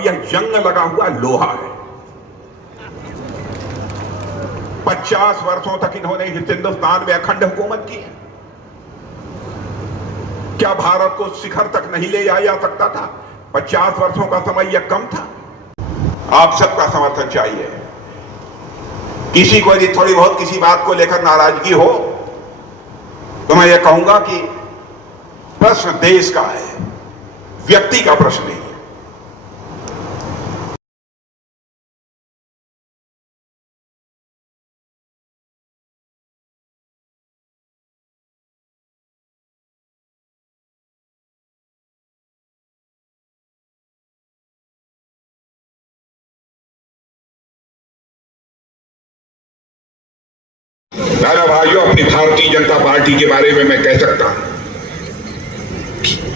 अब यह जंग लगा हुआ लोहा है। 50 वर्षों तक इन्होंने इस हिंदुस्तान में अखंड हुकूमत की है। क्या भारत को शिखर तक नहीं ले जाया जा सकता था? 50 वर्षों का समय यह कम था? आप सबका समर्थन चाहिए। किसी को यदि थोड़ी बहुत किसी बात को लेकर नाराजगी हो तो मैं यह कहूंगा कि प्रश्न देश का है, व्यक्ति का प्रश्न नहीं है। मेरे भाइयों, अपनी भारतीय जनता पार्टी के बारे में मैं कह सकता हूं,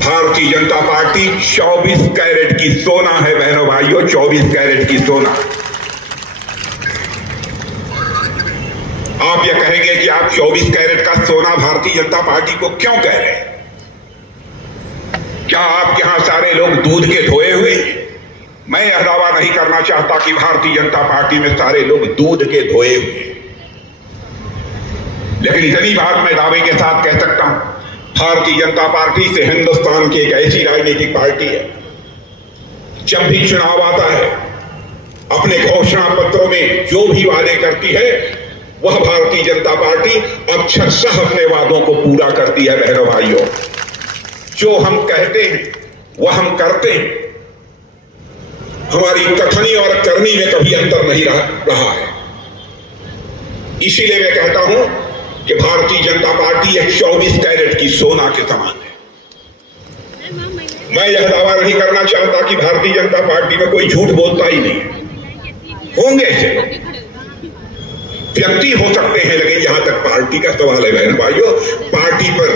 भारतीय जनता पार्टी 24 कैरेट की सोना है। बहनों भाइयों, 24 कैरेट की सोना। आप ये कहेंगे कि आप 24 कैरेट का सोना भारतीय जनता पार्टी को क्यों कह रहे हैं? क्या आपके यहां सारे लोग दूध के धोए हुए हैं? मैं यह दावा नहीं करना चाहता कि भारतीय जनता पार्टी में सारे लोग दूध के धोए हुए हैं, लेकिन इतनी बात मैं दावे के साथ कह सकता हूं, भारतीय जनता पार्टी से हिंदुस्तान की एक ऐसी राजनीतिक पार्टी है, जब भी चुनाव आता है अपने घोषणा पत्रों में जो भी वादे करती है वह भारतीय जनता पार्टी अक्षरशः अपने वादों को पूरा करती है। बहनों भाइयों, जो हम कहते हैं वह हम करते हैं। हमारी कथनी और करनी में कभी अंतर नहीं रहा है। इसीलिए मैं कहता हूं कि भारतीय जनता पार्टी एक 24 कैरेट की सोना के समान है। मैं यह दावा नहीं करना चाहता कि भारतीय जनता पार्टी में कोई झूठ बोलता ही नहीं है। होंगे ऐसे व्यक्ति हो सकते हैं, लेकिन यहां तक पार्टी का सवाल है बहन भाइयों, पार्टी पर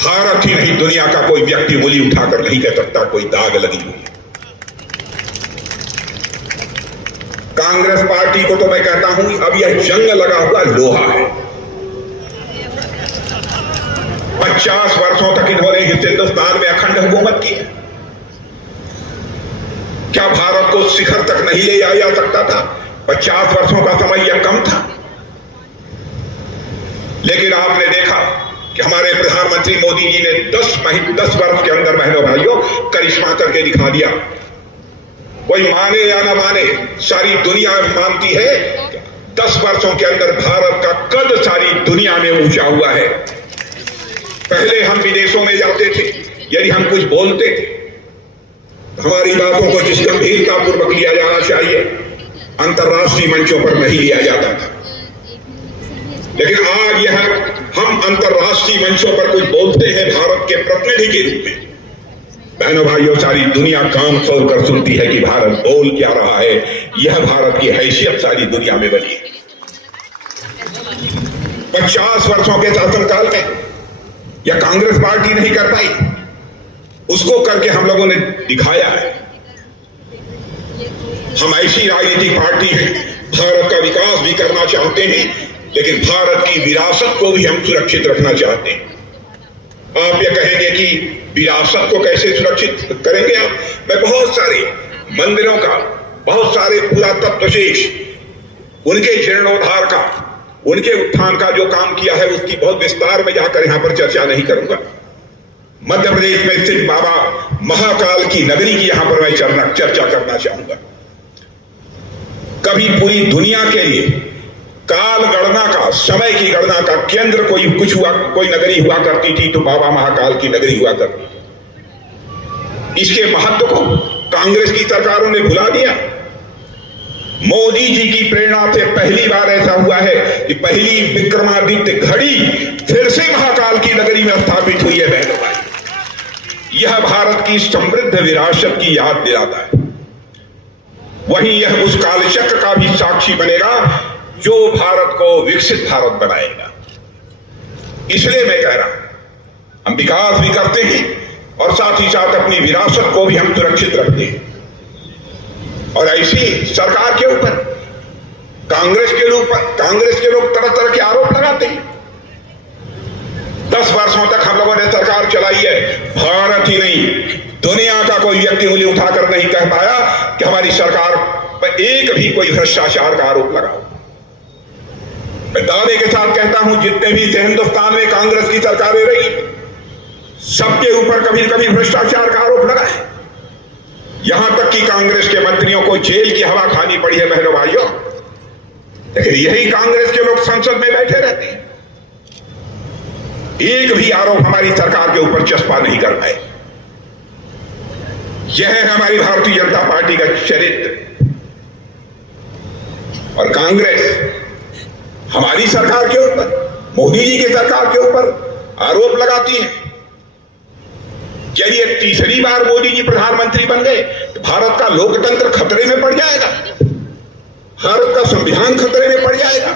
भारत ही नहीं दुनिया का कोई व्यक्ति उंगली उठाकर नहीं कह सकता कोई दाग लगी हुई है। कांग्रेस पार्टी को तो मैं कहता हूं अब यह जंग लगा हुआ लोहा है। 50 वर्षों तक इन्होंने इस हिंदुस्तान में अखंड हुकूमत की है। क्या भारत को शिखर तक नहीं ले जाया जा सकता था? 50 वर्षों का समय यह कम था? लेकिन आपने देखा कि हमारे प्रधानमंत्री मोदी जी ने 10 वर्ष के अंदर बहनों भाइयों करिश्मा करके दिखा दिया। कोई माने या ना माने, सारी दुनिया मानती है 10 वर्षों के अंदर भारत का कद सारी दुनिया में ऊंचा हुआ है। पहले हम विदेशों में जाते थे, यदि हम कुछ बोलते थे हमारी बातों को जिस गंभीरता पूर्वक लिया जाना चाहिए, अंतर्राष्ट्रीय मंचों पर नहीं लिया जाता था। लेकिन आज यह हम अंतर्राष्ट्रीय मंचों पर कुछ बोलते हैं भारत के प्रतिनिधि के रूप में। बहनों भाइयों, सारी दुनिया कान खोलकर सुनती है कि भारत बोल क्या रहा है। यह भारत की हैसियत सारी दुनिया में बनी है। 50 वर्षों के शासनकाल में यह कांग्रेस पार्टी नहीं कर पाई, उसको करके हम लोगों ने दिखाया है। हम ऐसी राजनीतिक पार्टी हैं, भारत का विकास भी करना चाहते हैं, लेकिन भारत की विरासत को भी हम सुरक्षित रखना चाहते हैं। आप ये कहेंगे कि विरासत को कैसे सुरक्षित करेंगे आप? मैं बहुत सारे मंदिरों का, बहुत सारे पुरातत्व शेष, उनके जीर्णोद्धार का, उनके उत्थान का जो काम किया है उसकी बहुत विस्तार में जाकर यहां पर चर्चा नहीं करूंगा। मध्य प्रदेश में स्थित बाबा महाकाल की नगरी की यहां पर मैं चर्चा करना चाहूंगा। कभी पूरी दुनिया के लिए काल गणना का, समय की गणना का केंद्र कोई नगरी हुआ करती थी तो बाबा महाकाल की नगरी हुआ करती थी। इसके महत्व को कांग्रेस की सरकारों ने भुला दिया। मोदी जी की प्रेरणा से पहली बार ऐसा हुआ है कि पहली विक्रमादित्य घड़ी फिर से महाकाल की नगरी में स्थापित हुई है। बहनों भाई, यह भारत की समृद्ध विरासत की याद दिलाता है। वहीं यह उस कालचक्र का भी साक्षी बनेगा जो भारत को विकसित भारत बनाएगा। इसलिए मैं कह रहा हूं हम विकास भी करते हैं और साथ ही साथ अपनी विरासत को भी हम सुरक्षित रखते हैं। और ऐसी सरकार के ऊपर कांग्रेस के लोग तरह तरह के आरोप लगाते हैं। 10 वर्षों तक हम लोगों ने सरकार चलाई है, भारत ही नहीं दुनिया का कोई व्यक्ति उंगली उठाकर नहीं कह पाया कि हमारी सरकार पर एक भी कोई भ्रष्टाचार का आरोप लगाओ। मैं दावे के साथ कहता हूं, जितने भी हिंदुस्तान में कांग्रेस की सरकारें रही, सबके ऊपर कभी न कभी भ्रष्टाचार का आरोप लगा है। यहां तक कि कांग्रेस के मंत्रियों को जेल की हवा खानी पड़ी है बहनों भाइयों, लेकिन यही कांग्रेस के लोग संसद में बैठे रहते हैं, एक भी आरोप हमारी सरकार के ऊपर चस्पा नहीं कर पाए। यह है हमारी भारतीय जनता पार्टी का चरित्र। और कांग्रेस हमारी सरकार के ऊपर, मोदी जी की सरकार के ऊपर आरोप लगाती है। यदि तीसरी बार मोदी जी प्रधानमंत्री बन गए तो भारत का लोकतंत्र खतरे में पड़ जाएगा, भारत का संविधान खतरे में पड़ जाएगा।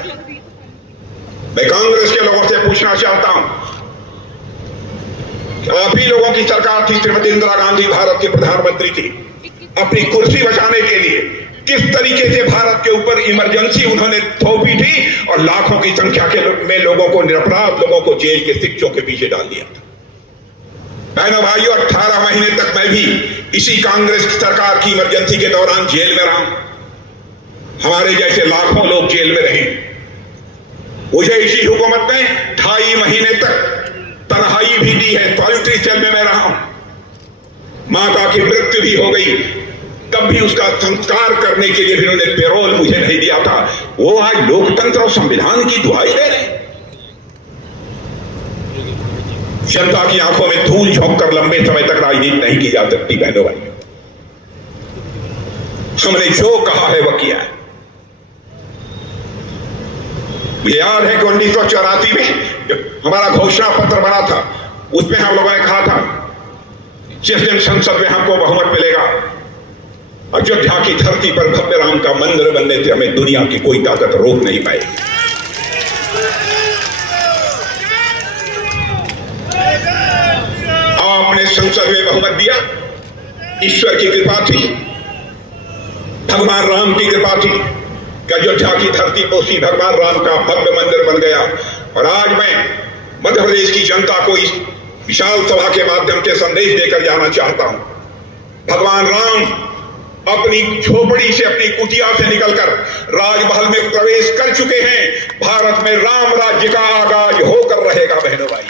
मैं कांग्रेस के लोगों से पूछना चाहता हूं, आप ही लोगों की सरकार थी, श्रीमती इंदिरा गांधी भारत के प्रधानमंत्री थी। अपनी कुर्सी बचाने के लिए किस तरीके से भारत के ऊपर इमरजेंसी उन्होंने थोपी थी और लाखों की संख्या में लोगों को, निरपराध लोगों को जेल के शिक्षों के पीछे डाल दिया था। बहनों भाइयों, 18 महीने तक मैं भी इसी कांग्रेस की सरकार की इमरजेंसी के दौरान जेल में रहा। हमारे जैसे लाखों लोग जेल में रहे। मुझे इसी हुकूमत ने 2.5 महीने तक तन्हाई भी दी है, सॉलिटरी सेल में मैं रहा हूं। माता की मृत्यु भी हो गई, तब भी उसका संस्कार करने के लिए भी उन्होंने पेरोल मुझे नहीं दिया था। वो आज लोकतंत्र और संविधान की दुहाई दे रहे हैं। जनता की आंखों में धूल झोंक कर लंबे समय तक राजनीति नहीं की जा सकती। बहनों भाइयों, हमने जो कहा है वह किया है। मुझे याद है कि 1984 में जब हमारा घोषणा पत्र बना था, उसमें हम लोगों ने कहा था जिस दिन संसद में हमको बहुमत मिलेगा, अयोध्या की धरती पर भव्य राम का मंदिर बनने से हमें दुनिया की कोई ताकत रोक नहीं पाएगी। आपने संसद में बहुमत दिया, ईश्वर की कृपा थी, भगवान राम की कृपा थी कि अयोध्या की धरती पर उसी भगवान राम का भव्य मंदिर बन गया। और आज मैं मध्य प्रदेश की जनता को इस विशाल सभा के माध्यम से संदेश देकर जाना चाहता हूं, भगवान राम अपनी झोपड़ी से, अपनी कुटिया से निकलकर राजमहल में प्रवेश कर चुके हैं। भारत में राम राज्य का आगाज होकर रहेगा बहनों भाई।